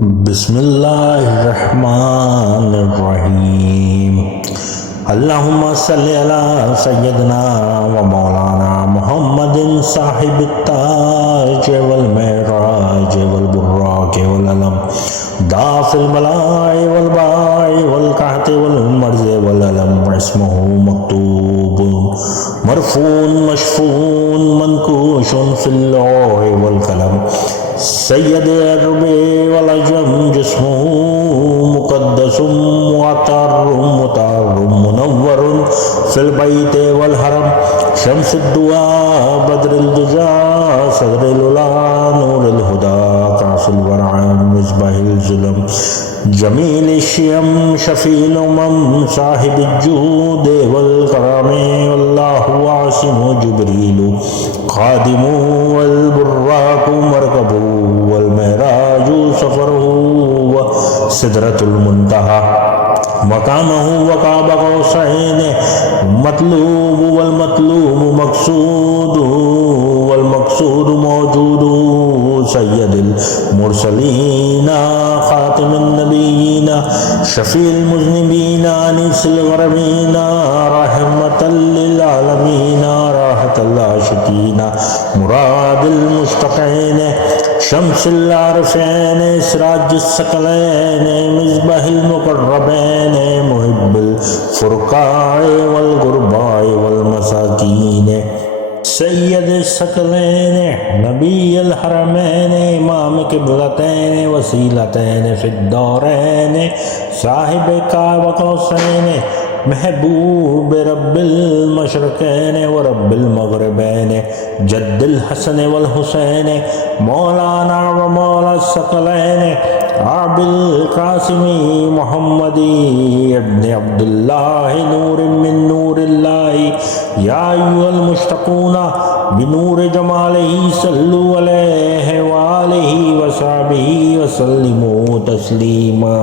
बिस्मिल्लाहिर्रहमानिर्रहीम। अल्लाहुम्मा सल्लि अला सय्यदना व मौलाना मुहम्मदिन साहिबित ताज वल मेराज वल बुर्राक वल अलम दाफिल बलाए वल बाए वल कहते वल मर्ज वल अलम इसमुहु मक्तूब मरफून मशफून मनकूशुन फिल लौह वल कलम सैयद अरबे वल अजम जिस्मुहु मुक़द्दसुम मुअत्तरुम मुतार्रुम मुनव्वरुन फिल बैते वल हरम शम्सुद्दुआ बद्रुल दुजा सदरुल उला नूरुल हुदा काफिल वरा मिसबाहिल जुलम जमील शियम शफील उमम साहिबिल जूद वल करमे अल्लाहु आसिमु जिब्रीलु खादिमु वल बुर्राकु मरकबु वल मेराजु सफरहु व सिदरतुल मुंतहा मकामहु व काब कौसैन मतलूब वल मतलूब मकसूदु वल मकसूद मौजूदु सय्यदुल मुरसलीना खातिमुन नबीना शफील मुज़निबीना अनीसिल गरमीना रहमतल लिल आलमीना राहतल आशिकीना मुरादिल मुश्तक़ीन शम्सिल आरिफ़ीन सिराजुस सकलैन मिज़बाहिल मुक़र्रबैन मुहिब्बुल फ़ुरक़ाए वल गुरबाए वल मसाकीन सैयद सकलैन नबील हरमैन इमाम क़िबलतैन वसीलतैन फ़िद्दौरैन साहिब काब कौसैन महबूब रब्बिल मशरक़ैन व रब्बिल मग़रिबैन जद्दिल हसन वल हुसैन मौलाना व मौला सकलैन आबिल कासिमी मुहम्मदी इब्न अब्दुल्लाह नूर मिन नूरिल्लाहि या अय्युहल मुश्तक़ूना बिनूर जमालिही सल्लु अलैहि व आलिहि व सहबिही व सल्लिमू तस्लीमा।